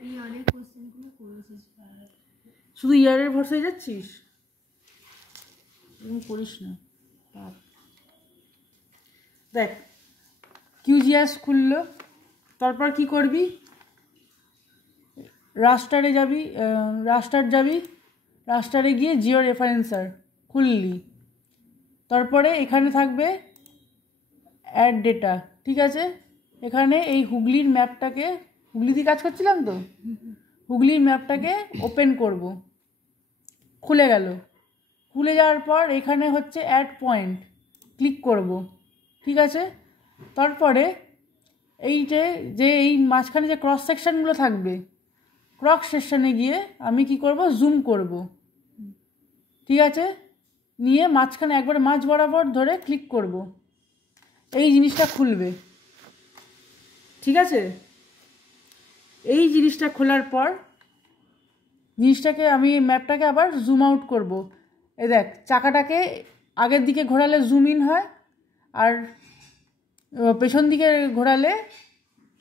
ইয়ারের কোশ্চেনগুলো করেছিস, শুধু ইয়ারের ভরসায় যাচ্ছিস? এরকম করিস না। দেখ কিউজিএস খুললো, তারপর কি করবি, রাস্টারে যাবি, রাস্টারে গিয়ে জিও রেফারেন্সার খুললি, তারপরে এখানে থাকবে অ্যাড ডেটা, ঠিক আছে? এখানে এই হুগলির ম্যাপটাকে, হুগলিতে কাজ করছিলাম তো, হুগলির ম্যাপটাকে ওপেন করব, খুলে গেল। খুলে যাওয়ার পর এখানে হচ্ছে অ্যাড পয়েন্ট, ক্লিক করব, ঠিক আছে? তারপরে এই যে এই মাঝখানে যে ক্রস সেকশানগুলো থাকবে, ক্রস সেকশানে গিয়ে আমি কি করব, জুম করব, ঠিক আছে? নিয়ে মাঝখানে একবারে মাঝ বরাবর ধরে ক্লিক করব, এই জিনিসটা খুলবে, ঠিক আছে? এই জিনিসটা খোলার পর জিনিসটাকে আমি ম্যাপটাকে আবার জুম আউট করব। এই দেখ চাকাটাকে আগের দিকে ঘোরালে জুম ইন হয়, আর পেছন দিকে ঘোরালে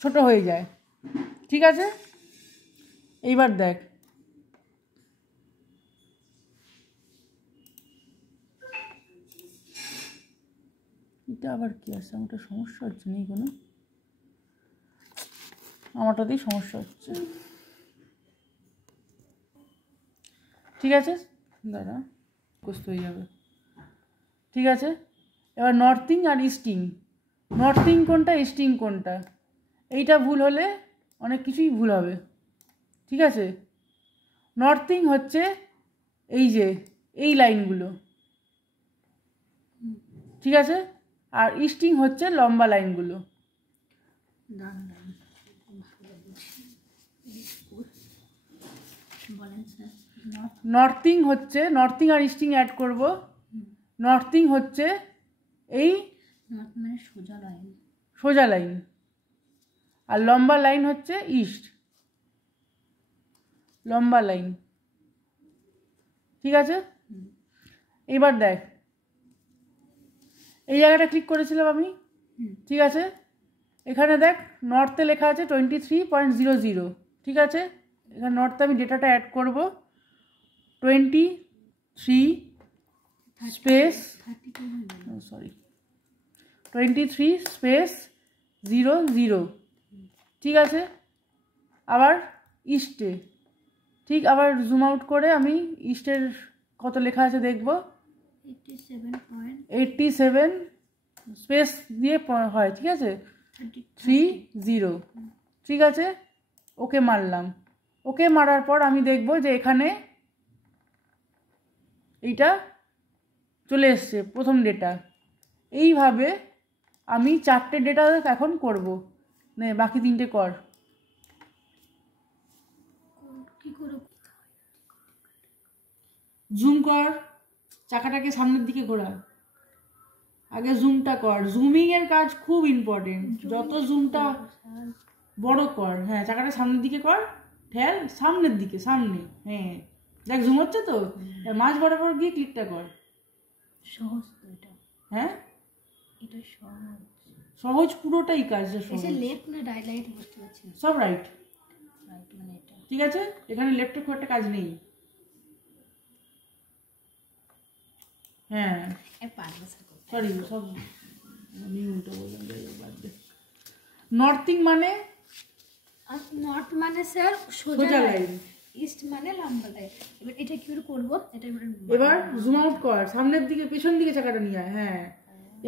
ছোট হয়ে যায়, ঠিক আছে? এইবার দেখ, এটা আবার কি আছে, আমারটা সমস্যা হচ্ছে নেই কোনো, আমারটাতেই সমস্যা হচ্ছে, ঠিক আছে? দাঁড়া, কষ্ট হয়ে যাবে, ঠিক আছে? এবার নর্থিং আর ইস্টিং, নর্থিং কোনটা ইস্টিং কোনটা, এইটা ভুল হলে অনেক কিছুই ভুল হবে, ঠিক আছে? নর্থিং হচ্ছে এই যে এই লাইনগুলো, ঠিক আছে? আর ইস্টিং হচ্ছে লম্বা লাইনগুলো। নর্থিং হচ্ছে, নর্থিং আর ইস্টিং অ্যাড করব। নর্থিং হচ্ছে এই মানে সোজা লাইন, সোজা লাইন, আর লম্বা লাইন হচ্ছে ইস্ট, লম্বা লাইন, ঠিক আছে? এবার দেখ এই জায়গাটা ক্লিক করেছিলাম আমি, ঠিক আছে? এখানে দেখ নর্থে লেখা আছে 23.00, ঠিক আছে? এখানে নর্থে আমি ডেটাটা অ্যাড করব, 23 স্পেস 23 স্পেস 00, ঠিক আছে? আবার ইস্টে, ঠিক আবার জুম আউট করে আমি ইস্টের কত লেখা আছে দেখব, 87 স্পেস দিয়ে হয়, ঠিক আছে? 30, ঠিক আছে? ওকে মারলাম। ওকে মারার পর আমি দেখব যে এখানে এইটা চলে এসছে প্রথম ডেটা। এইভাবে আমি 4টে ডেটা এখন করব। নে বাকি 3টে কর। জুম কর, চাকাটাকে সামনের দিকে ঘোরা, আগে জুমটা কর। জুমিং এর কাজ খুব ইম্পর্টেন্ট, যত জুমটা বড় কর। হ্যাঁ চাকাটা সামনের দিকে কর, ঠেল সামনের দিকে, সামনে। হ্যাঁ দেখ জুম হচ্ছে তো, মাঝ বরাবর গিয়ে ক্লিকটা কর। সহজ তো এটা? হ্যাঁ এটা সহজ, সহজ পুরোটাই কাজটা সহজ। এটা লেফট না রাইট বুঝতে পারছি না। সব রাইট, রাইট মানে এটা, ঠিক আছে? এখানে লেফটে খুব একটা কাজ নেই। হ্যাঁ সরি সব আমি উল্টো বললাম, বাদ দে। নর্থিং মানে, নর্থ মানে স্যার সোজা লাইন, ইস্ট মানে লম্বা লাইন। এবার এটা কি করে করব, এটা এবার জুম আউট কর, সামনের দিকে পেছন দিকে চাকাটা নিয়ে আয়। হ্যাঁ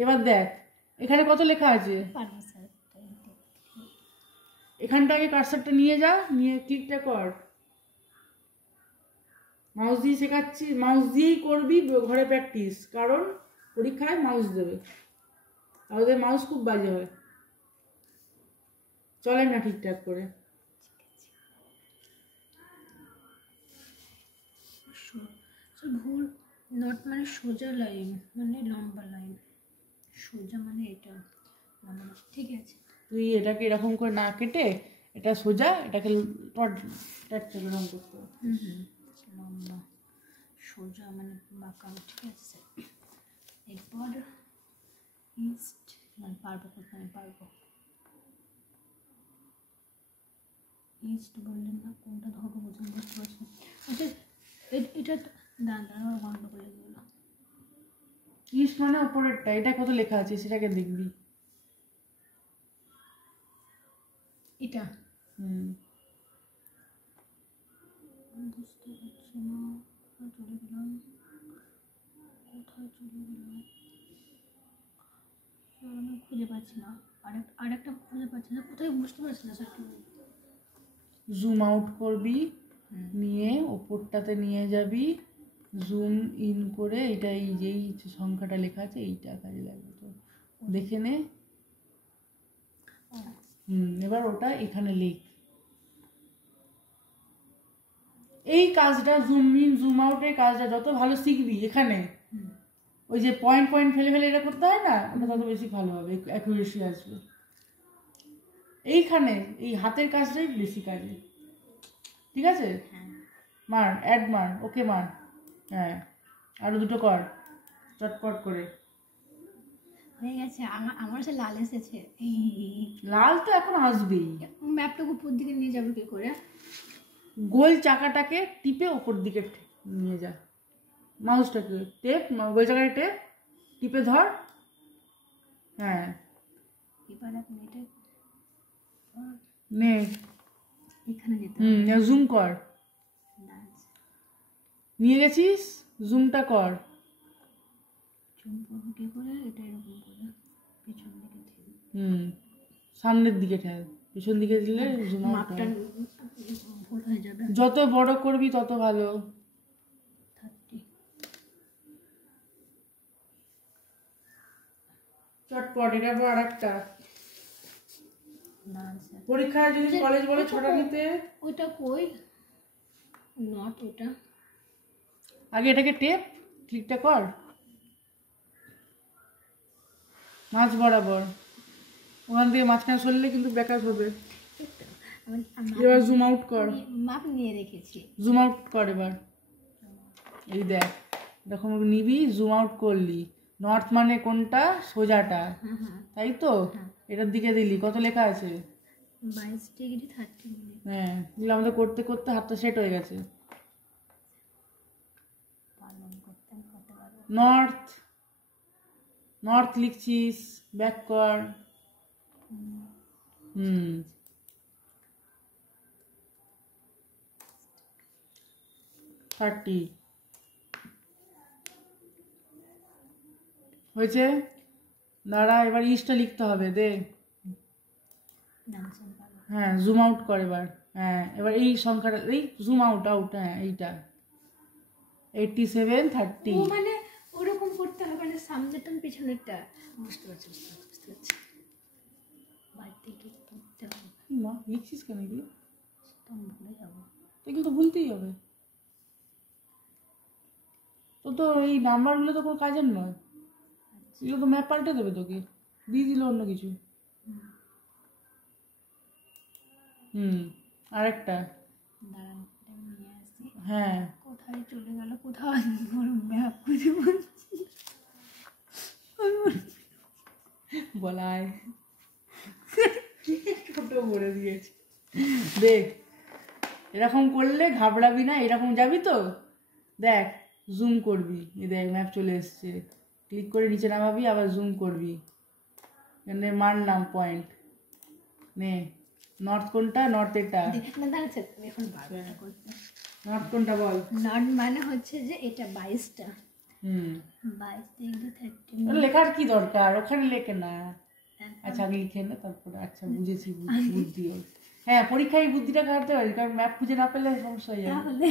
এবার দেখ এখানে কত লেখা আছে, এখানটাকে কার্সারটা নিয়ে যা, নিয়ে ক্লিকটা কর। মাউস দিয়ে শেখাচ্ছি, মাউস দিয়েই করবি, ঘরে প্র্যাকটিস, কারণ পরীক্ষায় মাউস দেবে, আর ওদের মাউস খুব বাজে হয়, চলে না ঠিকঠাক করে। ভুল, নট মানে সোজা লাইন মানে লম্বা লাইন, সোজা মানে এটা, ঠিক আছে? তুই এটাকে এরকম করে না কেটে এটা সোজা, এটাকে এরকম করতে হবে। লম্বা সোজা মানে বাঁকা, ঠিক আছে? এরপর ইস্ট মানে পারবো, কোথায় পারবো, ইস্ট বললেন না, কোনটা ধরবো বুঝতে পারছি। আচ্ছা এটা দাঁড়া গন্ডগোল লেগে গেল। ইস্ট মানে ওপরেরটা, এটা কত লেখা আছে সেটাকে দেখবি। এটা হুম, বুঝতে পারছি না, কোথায় চলে গেলাম, আমি খুঁজে পাচ্ছি না। আরেকটা খুঁজে পাচ্ছি না, কোথায় বুঝতে পারছি না স্যার। জুম আউট করবি, নিয়ে ওপরটাতে নিয়ে যাবি, জুম ইন করে এটা এই যেই সংখ্যাটা লেখা আছে এইটা কাজে লাগবে। তো দেখে নে। এবার ওটা এখানে লিখ। এই কাজটা জুম ইন জুম আউটের কাজটা যত ভালো শিখবি এখানে, ওই যে পয়েন্ট পয়েন্ট ফেলে ফেলে এটা করতে হয় না, ওটা তত বেশি ভালো হবে, অ্যাকুরেসি আসবে। এইখানে এই হাতের কাজটাই বেশি কাজে, ঠিক আছে? মার, অ্যাড মার, ওকে মার। হ্যাঁ, আরো দুটো কর চটপট করে। হয়ে গেছে, আমার সে লাল এসেছে। লাল তো এখন আসবেই। ম্যাপটাকে উপর দিকে নিয়ে যাবে কি করে? গোল চাকাটাকে টিপে ওপর দিকে নিয়ে যা, মাউসটাকে টেপ, গোল চাকাটা টেপ টিপে ধর। হ্যাঁ, এবার আপনি এটা নে, এখানে যেতে জুম কর। নিয়ে গেছিস, জুমটা কর। জুম করবো কি করে? এটা এরকম করে পেছন দিকে ঠেলে সামনের দিকে ঠেল, পিছন দিকে দিলে জুম আউট মাপটা ভুল হয়ে যাবে। যত বড় করবি তত ভালো। 30 চটপট। এটা পর আরেকটা না স্যার, পরীক্ষায় যদি কলেজ বলে ছটা নিতে, ওটা কই নট ওটা। আগে এটাকে টেপ ক্লিকটা কর মাছ বরাবর, ওখান থেকে মাঝখানে সরলে কিন্তু ব্যাকআপ হবে। এবার জুম আউট কর, মাপ নিয়ে রেখেছি। জুম আউট কর এবার। এই দেখ, এরকম নিবি, জুম আউট করলি, নর্থ মানে কোনটা, সোজাটা, তাই তো? এটার দিকে দিলি, কত লেখা আছে? 22 ডিগ্রি 30 মিনিট। হ্যাঁ, এগুলো আমাদের করতে করতে হাতটা সেট হয়ে গেছে। পালন করতে পারবো। নর্থ, নর্থ লিখছিস, ব্যাক কর। 30 হয়েছে। দাঁড়া, এবার ইস্টটা লিখতে হবে, দে। হ্যাঁ, জুম আউট কর এবার। হ্যাঁ, এবার এই সংখ্যাটা, এই জুম আউট আউট, হ্যাঁ এইটা 87 30। ও মানে ওরকম করতে হবে না, সামনেরটা পিছনেরটা। বুঝতে পারছি বাইরে থেকে করতে হবে। মা লিখছিস কেন এগুলো? তো ভুলে যাবো। এগুলো তো ভুলতেই হবে। তো এই নাম্বারগুলো তো কোনো কাজের নয়, এগুলো তো ম্যাপ পাল্টে দেবে, তোকে দিয়ে দিল অন্য কিছু। আরেকটা দাঁড়ান, নিয়ে আসি। হ্যাঁ, কোথায় চলে গেল, কোথায় ম্যাপ খুঁজে পাচ্ছি বলায় ছোট বলে দিয়েছে। দেখ, এরকম করলে ঘাবড়াবি না, এরকম যাবি তো, দেখ জুম করবি, দেখ ম্যাপ চলে এসছে, ক্লিক করে নিচে নামাবি, আবার জুম করবি, এখানে মারলাম পয়েন্ট, নে নর্থ কোনটা, নর্থ এটা। এখন পারবে না করতে। নর্থ কোনটা বল। নট মানে হচ্ছে যে এটা 22টা। 22 ডিগ্রি 30 লেখার কি দরকার, ওখানে লেখে না। আচ্ছা আগে লিখে না, তারপরে আচ্ছা বুঝেছি, বুদ্ধি ওর। হ্যাঁ, পরীক্ষায় এই বুদ্ধিটা কাটতে পারি, কারণ ম্যাপ খুঁজে না পেলে সমস্যা হয়ে যাবে। তাহলে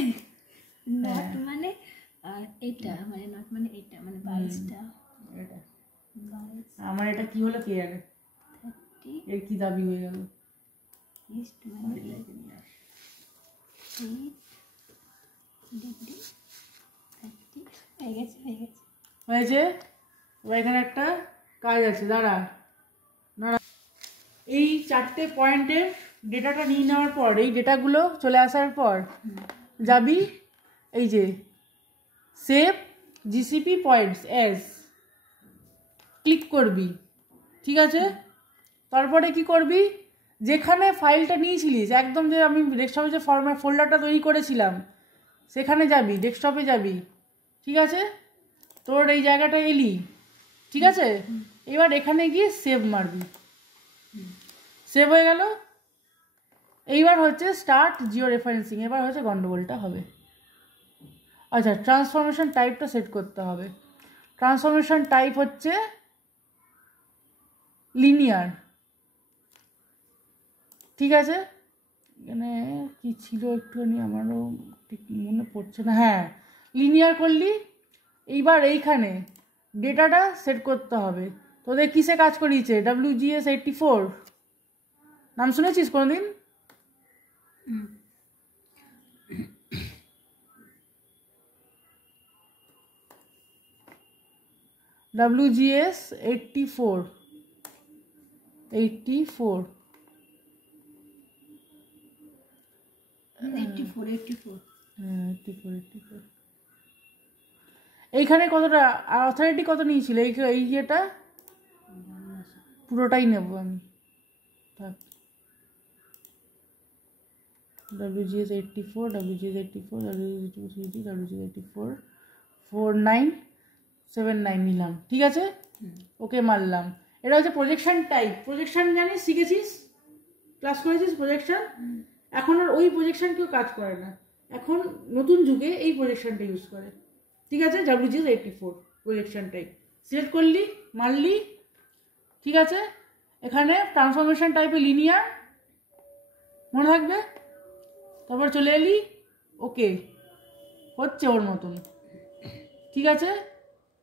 নট মানে এটা, মানে নট মানে এটা, মানে 22টা। এটা 22 আমার এটা কি হলো কে জানে, 30 এর কি দাবি হয়ে গেল। ইস্ট মানে 8 ডিগ্রি 30 হয়ে গেছে। হয়েছে। এবার এখানে একটা কাজ আছে, দাঁড়া। এই 4টে পয়েন্টের ডেটাটা নিয়ে নেওয়ার পর, এই ডেটাগুলো চলে আসার পর যাবি এই যে save GCP points S, click করবি, ঠিক আছে? তারপরে কি করবি, যেখানে ফাইলটা নিয়েছিলিস একদম, যে আমি ডেস্কটপে যে ফোল্ডারটা তৈরি করেছিলাম সেখানে যাবি, ডেস্কটপে যাবি, ঠিক আছে? তোর এই জায়গাটা এলি, ঠিক আছে? এবার এখানে গিয়ে সেভ মারবি, সেভ হয়ে গেল। এইবার হচ্ছে স্টার্ট জিও রেফারেন্সিং, এবার হচ্ছে গন্ডগোলটা হবে। আচ্ছা, ট্রান্সফরমেশন টাইপটা সেট করতে হবে। ট্রান্সফরমেশন টাইপ হচ্ছে লিনিয়ার, ঠিক আছে? এখানে কি ছিল একটুখানি আমারও ঠিক মনে পড়ছে না। হ্যাঁ, লিনিয়ার করলি। এইবার এইখানে ডেটাটা সেট করতে হবে। তোদের কিসে কাজ করিয়েছে? WGS84 নাম শুনেছিস কোনোদিন? WGS84 84 হ্যাঁ 84 এইখানে কতটা অথরিটি কত নিয়েছিল? এই ইয়েটা পুরোটাই নেব আমি, থাক। WGS84 WGS84 4979 নিলাম, ঠিক আছে? ওকে মারলাম। এটা হচ্ছে প্রজেকশন টাইপ। প্রজেকশন জানিস, শিখেছিস, ক্লাস করেছিস প্রজেকশন। এখন আর ওই প্রজেকশন কেউ কাজ করে না, এখন নতুন যুগে এই প্রজেকশনটা ইউজ করে, ঠিক আছে? WGS84 প্রজেকশন টাইপ সিলেক্ট করলি, মারলি, ঠিক আছে? এখানে ট্রান্সফরমেশন টাইপে লিনিয়ার মনে থাকবে। তারপর চলে এলি, ওকে হচ্ছে ওর মতন, ঠিক আছে?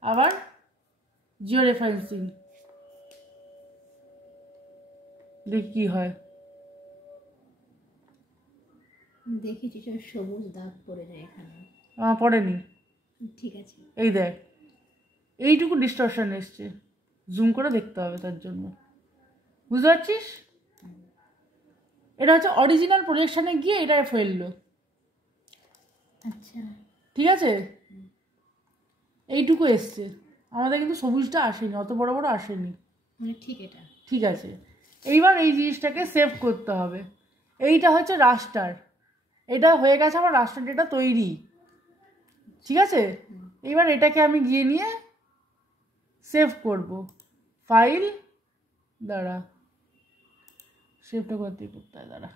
আবার জিও রেফারেন্সিং দেখি কি হয়। দেখেছি সব সবুজ দাগ পড়ে যায় এখানে। পড়েনি, ঠিক আছে। এই দেখ এইটুকু ডিস্টরশন এসছে, জুম করে দেখতে হবে তার জন্য, বুঝতে পারছিস? এটা হচ্ছে অরিজিনাল প্রজেকশনে গিয়ে এটা ফেললো, আচ্ছা, ঠিক আছে? এইটুকু এসছে, আমাদের কিন্তু সবুজটা আসেনি, অত বড় বড় আসেনি, ঠিক। এটা ঠিক আছে। এইবার এই জিনিসটাকে সেভ করতে হবে। এইটা হচ্ছে রাস্টার, এটা হয়ে গেছে আমার রাস্টার ডেটা তৈরি, ঠিক আছে? এইবার এটাকে আমি গিয়ে নিয়ে সেভ করব। ফাইল, দাঁড়া, সেভটা করতে করতে হয়, দাঁড়া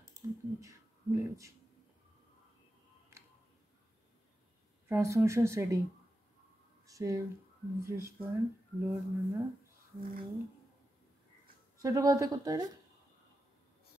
ভুলে গেছি। Transformation setting, save point load, সেটা করতে করতে হয় রে।